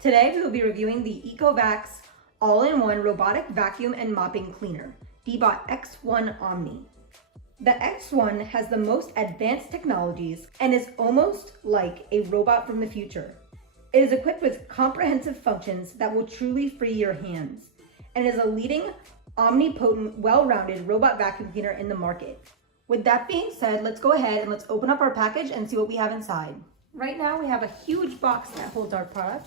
Today we will be reviewing the Ecovacs all-in-one robotic vacuum and mopping cleaner, Deebot X1 Omni. The X1 has the most advanced technologies and is almost like a robot from the future. It is equipped with comprehensive functions that will truly free your hands, and is a leading, omnipotent, well-rounded robot vacuum cleaner in the market. With that being said, let's go ahead and let's open up our package and see what we have inside. Right now we have a huge box that holds our product.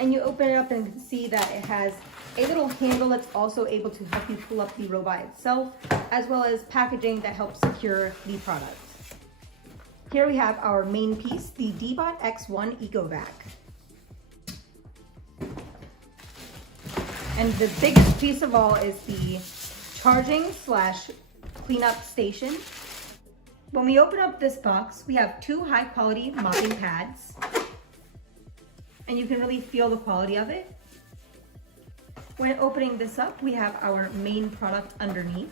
And you open it up and can see that it has a little handle that's also able to help you pull up the robot itself, as well as packaging that helps secure the product. Here we have our main piece, the Deebot X1 Ecovac. And the biggest piece of all is the charging / cleanup station. When we open up this box, we have 2 high quality mopping pads. And you can really feel the quality of it. When opening this up, we have our main product underneath.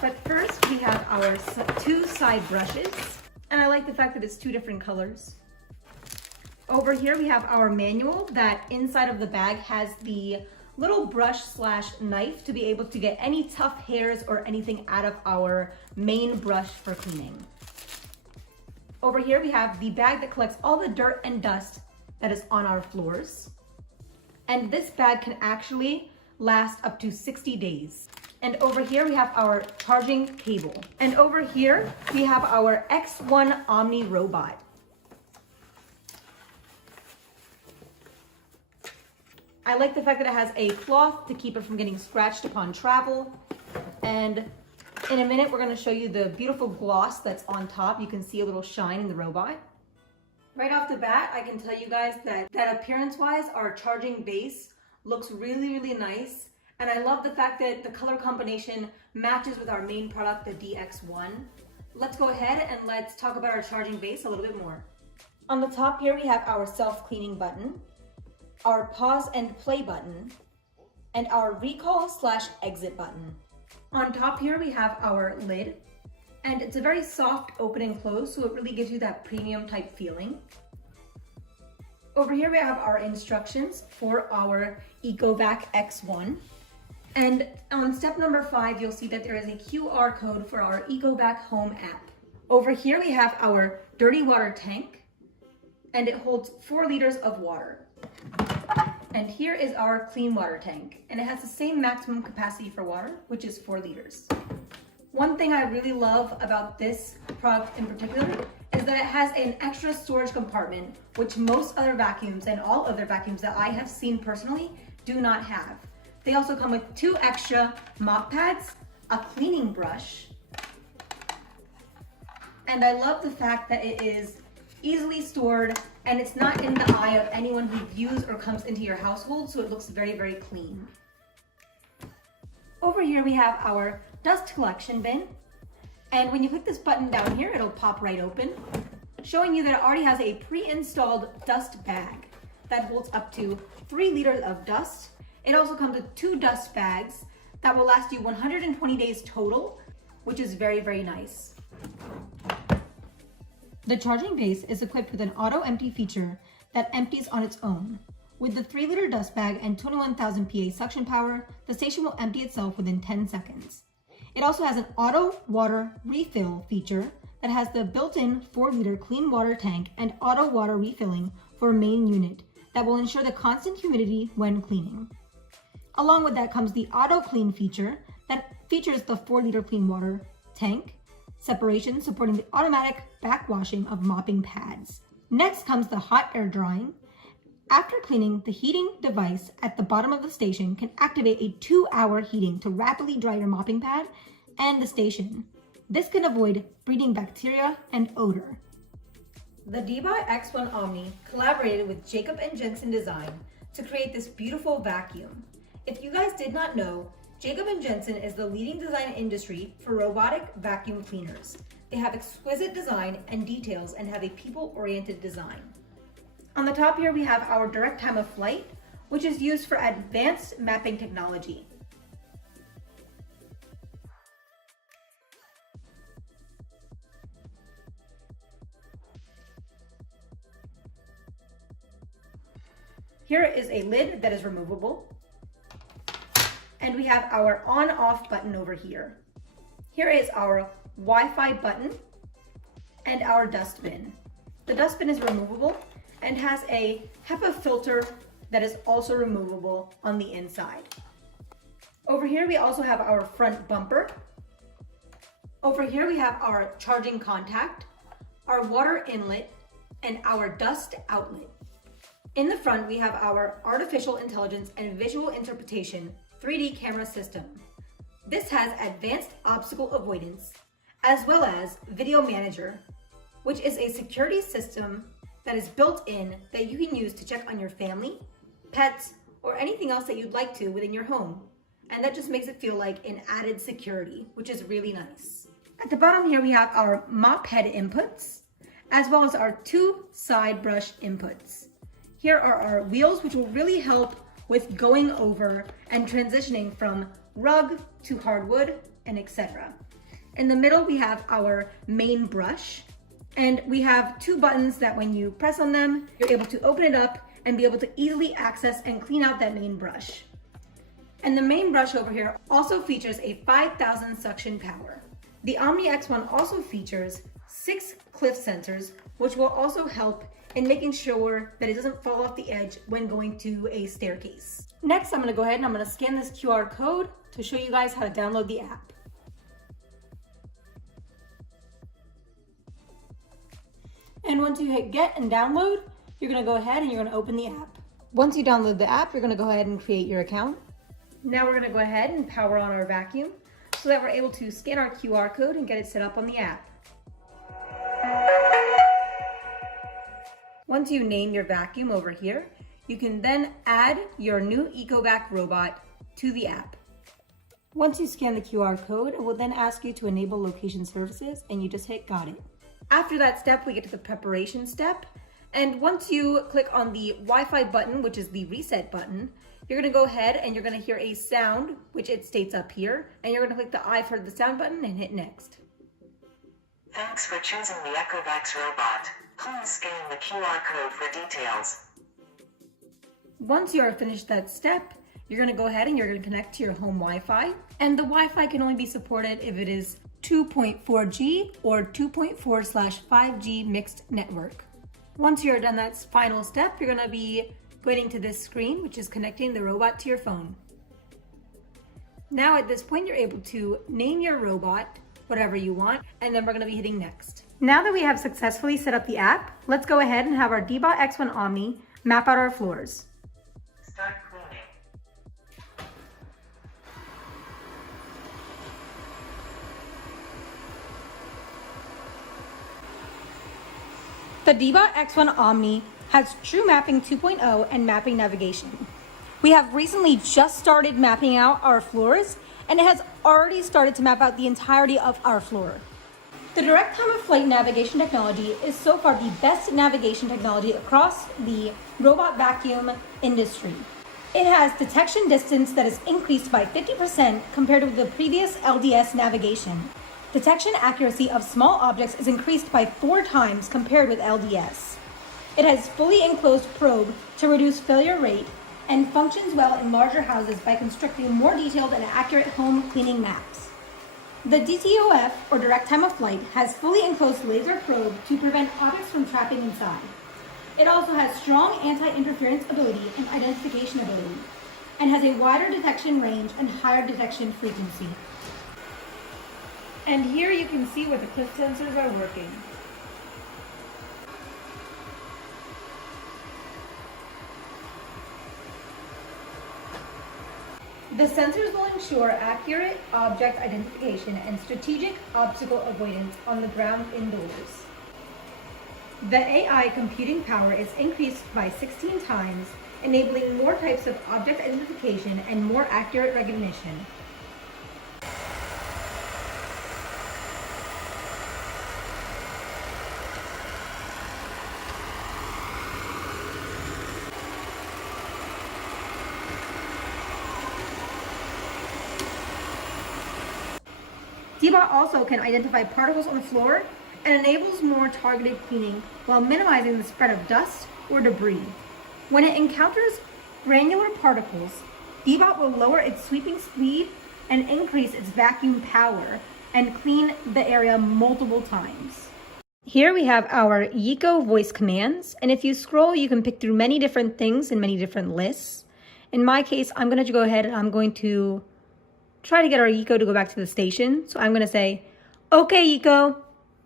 But first, we have our 2 side brushes. And I like the fact that it's 2 different colors. Over here, we have our manual that inside of the bag has the little brush / knife to be able to get any tough hairs or anything out of our main brush for cleaning. Over here, we have the bag that collects all the dirt and dust that is on our floors. And this bag can actually last up to 60 days. And over here, we have our charging cable. And over here, we have our X1 Omni robot. I like the fact that it has a cloth to keep it from getting scratched upon travel. And in a minute, we're going to show you the beautiful gloss that's on top. You can see a little shine in the robot. Right off the bat, I can tell you guys that appearance-wise, our charging base looks really, really nice. And I love the fact that the color combination matches with our main product, the DX1. Let's go ahead and let's talk about our charging base a little bit more. On the top here, we have our self-cleaning button, our pause and play button, and our recall / exit button. On top here, we have our lid, and it's a very soft open and close, so it really gives you that premium type feeling. Over here, we have our instructions for our Ecovac X1. And on step number 5, you'll see that there is a QR code for our Ecovac Home app. Over here, we have our dirty water tank, and it holds 4 liters of water. And here is our clean water tank, and it has the same maximum capacity for water, which is 4 liters. One thing I really love about this product in particular is that it has an extra storage compartment, which most other vacuums and all other vacuums that I have seen personally do not have. They also come with 2 extra mop pads, a cleaning brush, and I love the fact that it is easily stored and it's not in the eye of anyone who views or comes into your household, so it looks very, very clean. Over here we have our dust collection bin, and when you click this button down here, it'll pop right open, showing you that it already has a pre-installed dust bag that holds up to 3 liters of dust. It also comes with 2 dust bags that will last you 120 days total, which is very, very nice. The charging base is equipped with an auto empty feature that empties on its own. With the 3-liter dust bag and 21,000 PA suction power, the station will empty itself within 10 seconds. It also has an auto water refill feature that has the built-in 4-liter clean water tank and auto water refilling for a main unit that will ensure the constant humidity when cleaning. Along with that comes the auto clean feature that features the 4-liter clean water tank separation, supporting the automatic backwashing of mopping pads. Next comes the hot air drying. After cleaning, the heating device at the bottom of the station can activate a 2-hour heating to rapidly dry your mopping pad and the station. This can avoid breeding bacteria and odor. The Deeba X1 Omni collaborated with Jacob & Jensen Design to create this beautiful vacuum. If you guys did not know, Jacob & Jensen is the leading design industry for robotic vacuum cleaners. They have exquisite design and details and have a people-oriented design. On the top here, we have our direct time of flight, which is used for advanced mapping technology. Here is a lid that is removable. And we have our on-off button over here. Here is our Wi-Fi button and our dustbin. The dustbin is removable and has a HEPA filter that is also removable on the inside. Over here we also have our front bumper. Over here we have our charging contact, our water inlet, and our dust outlet. In the front we have our artificial intelligence and visual interpretation 3D camera system. This has advanced obstacle avoidance as well as video manager, which is a security system that is built in that you can use to check on your family, pets, or anything else that you'd like to within your home. And that just makes it feel like an added security, which is really nice. At the bottom here we have our mop head inputs as well as our 2 side brush inputs. Here are our wheels, which will really help with going over and transitioning from rug to hardwood and etc. In the middle, we have our main brush, and we have 2 buttons that when you press on them, you're able to open it up and be able to easily access and clean out that main brush. And the main brush over here also features a 5,000 suction power. The Omni X1 also features 6 cliff sensors, which will also help in making sure that it doesn't fall off the edge when going to a staircase. Next, I'm gonna go ahead and I'm gonna scan this QR code to show you guys how to download the app. And once you hit get and download, you're gonna go ahead and you're gonna open the app. Once you download the app, you're gonna go ahead and create your account. Now we're gonna go ahead and power on our vacuum so that we're able to scan our QR code and get it set up on the app. Once you name your vacuum over here, you can then add your new EcoVac robot to the app. Once you scan the QR code, it will then ask you to enable location services and you just hit got it. After that step, we get to the preparation step. And once you click on the Wi-Fi button, which is the reset button, you're gonna go ahead and you're gonna hear a sound, which it states up here, and you're gonna click the I've heard the sound button and hit next. Thanks for choosing the EcoVac robot. Please scan the QR code for details. Once you are finished that step, you're gonna go ahead and you're gonna connect to your home Wi-Fi. And the Wi-Fi can only be supported if it is 2.4G or 2.4/5G mixed network. Once you're done that final step, you're gonna be going to this screen, which is connecting the robot to your phone. Now at this point, you're able to name your robot whatever you want, and then we're gonna be hitting next. Now that we have successfully set up the app, let's go ahead and have our Deeba X1 Omni map out our floors. Start cleaning. The Deeba X1 Omni has True Mapping 2.0 and mapping navigation. We have recently just started mapping out our floors, and it has already started to map out the entirety of our floor. The direct time of flight navigation technology is so far the best navigation technology across the robot vacuum industry. It has detection distance that is increased by 50% compared with the previous LDS navigation. Detection accuracy of small objects is increased by 4 times compared with LDS. It has fully enclosed probe to reduce failure rate and functions well in larger houses by constructing more detailed and accurate home cleaning maps. The DTOF, or direct time of flight, has fully enclosed laser probe to prevent objects from trapping inside. It also has strong anti-interference ability and identification ability, and has a wider detection range and higher detection frequency. And here you can see where the cliff sensors are working. The sensors will ensure accurate object identification and strategic obstacle avoidance on the ground indoors. The AI computing power is increased by 16 times, enabling more types of object identification and more accurate recognition. D-Bot also can identify particles on the floor and enables more targeted cleaning while minimizing the spread of dust or debris. When it encounters granular particles, D-Bot will lower its sweeping speed and increase its vacuum power and clean the area multiple times. Here we have our Yeeko voice commands, and if you scroll, you can pick through many different things in many different lists. In my case, I'm going to go ahead and I'm going to try to get our Yeeko to go back to the station. So I'm going to say, okay, Yeeko,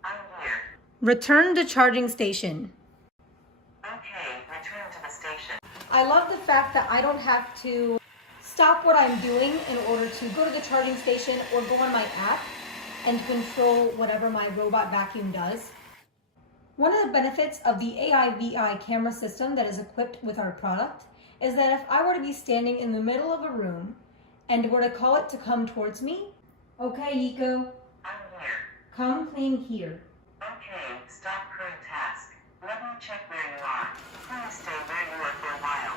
I'm here. return to charging station. Okay, return to the station. I love the fact that I don't have to stop what I'm doing in order to go to the charging station or go on my app and control whatever my robot vacuum does. One of the benefits of the AI VI camera system that is equipped with our product is that if I were to be standing in the middle of a room and were to call it to come towards me, okay, Yeeko, I'm here. come clean here. Okay, stop current task. Let me check where you are. Please stay where you are for a while.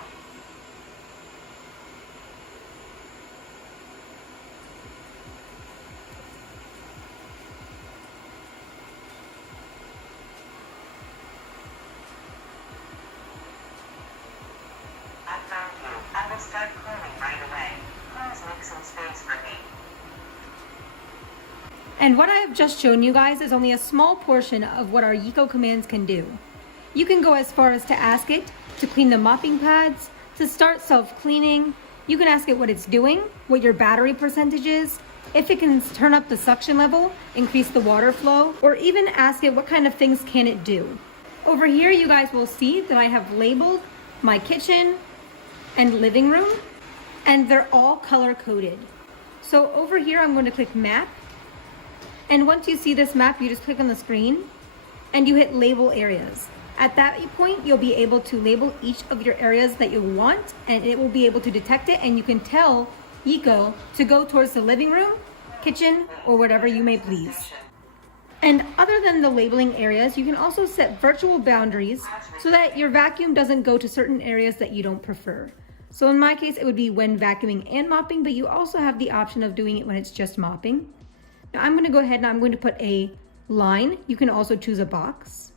I found you. I will start cleaning right away. Please make some space for me. And what I have just shown you guys is only a small portion of what our Yeeko commands can do. You can go as far as to ask it to clean the mopping pads, to start self-cleaning. You can ask it what it's doing, what your battery percentage is, if it can turn up the suction level, increase the water flow, or even ask it what kind of things can it do. Over here, you guys will see that I have labeled my kitchen and living room, and they're all color-coded. So over here, I'm going to click map. And once you see this map, you just click on the screen and you hit label areas. At that point, you'll be able to label each of your areas that you want, and it will be able to detect it, and you can tell Yeeko to go towards the living room, kitchen, or whatever you may please. And other than the labeling areas, you can also set virtual boundaries so that your vacuum doesn't go to certain areas that you don't prefer. So in my case, it would be when vacuuming and mopping, but you also have the option of doing it when it's just mopping. Now I'm going to go ahead and I'm going to put a line. You can also choose a box.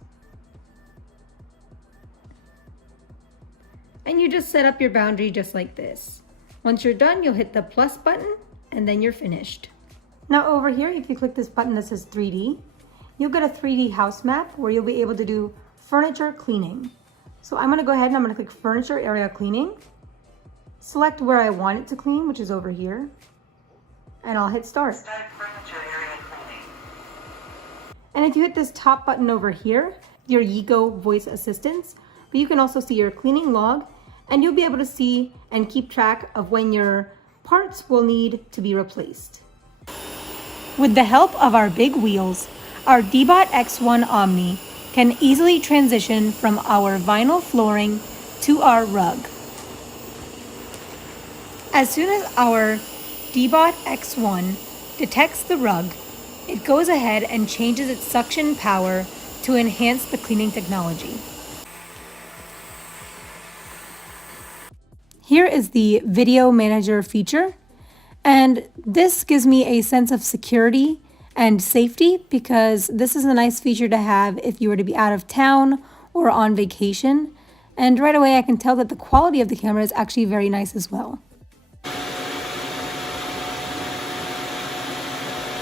And you just set up your boundary just like this. Once you're done, you'll hit the plus button and then you're finished. Now over here, if you click this button that says 3D, you'll get a 3D house map where you'll be able to do furniture cleaning. So I'm going to go ahead and I'm going to click furniture area cleaning. Select where I want it to clean, which is over here. And I'll hit start. Start furniture area cleaning. And if you hit this top button over here, your Yeeko voice assistants, but you can also see your cleaning log, and you'll be able to see and keep track of when your parts will need to be replaced. With the help of our big wheels, our D-Bot X1 Omni can easily transition from our vinyl flooring to our rug. As soon as our D-Bot X1 detects the rug, it goes ahead and changes its suction power to enhance the cleaning technology. Here is the Video Manager feature, and this gives me a sense of security and safety because this is a nice feature to have if you were to be out of town or on vacation. And right away I can tell that the quality of the camera is actually very nice as well.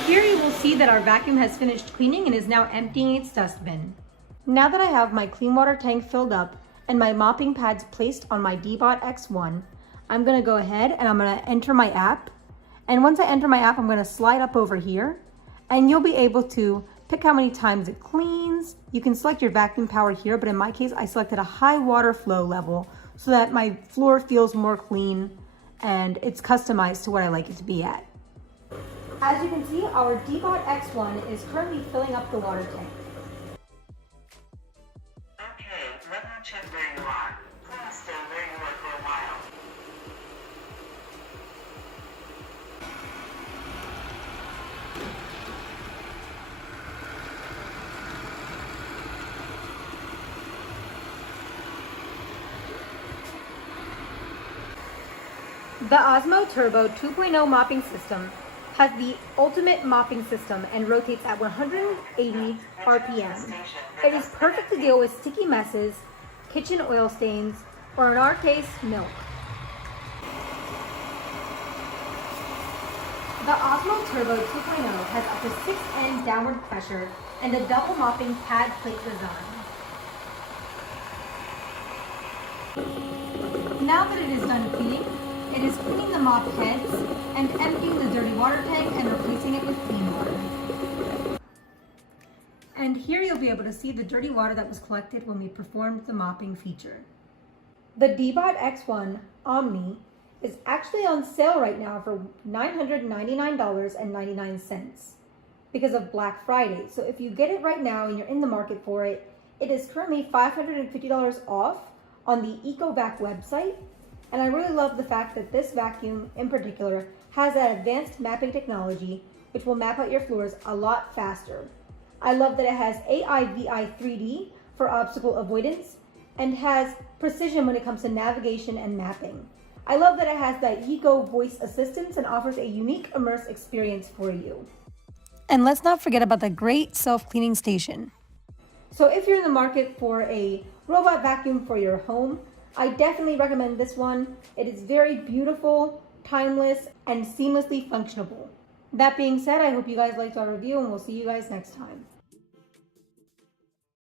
Here you will see that our vacuum has finished cleaning and is now emptying its dustbin. Now that I have my clean water tank filled up and my mopping pads placed on my Deebot X1, I'm gonna go ahead and I'm gonna enter my app. And once I enter my app, I'm gonna slide up over here and you'll be able to pick how many times it cleans. You can select your vacuum power here, but in my case, I selected a high water flow level so that my floor feels more clean and it's customized to what I like it to be at. As you can see, our Deebot X1 is currently filling up the water tank. Okay, let me check where you are. Please stay where you are for a while. The Osmo Turbo 2.0 mopping system has the ultimate mopping system and rotates at 180 RPM. It is perfect to deal with sticky messes, kitchen oil stains, or in our case, milk. The Osmo Turbo 2.0 has up to 6N downward pressure and a double mopping pad plate design. Now that it is done cleaning, it is cleaning the mop heads and emptying the dirty water tank and replacing it with clean water. And here you'll be able to see the dirty water that was collected when we performed the mopping feature. The Deebot X1 Omni is actually on sale right now for $999.99 because of Black Friday. So if you get it right now and you're in the market for it, it is currently $550 off on the EcoVac website. And I really love the fact that this vacuum in particular has that advanced mapping technology, which will map out your floors a lot faster. I love that it has AI/VI 3D for obstacle avoidance and has precision when it comes to navigation and mapping. I love that it has that Eco voice assistance and offers a unique immersive experience for you. And let's not forget about the great self-cleaning station. So if you're in the market for a robot vacuum for your home, I definitely recommend this one. It is very beautiful, timeless, and seamlessly functionable. That being said, I hope you guys liked our review and we'll see you guys next time.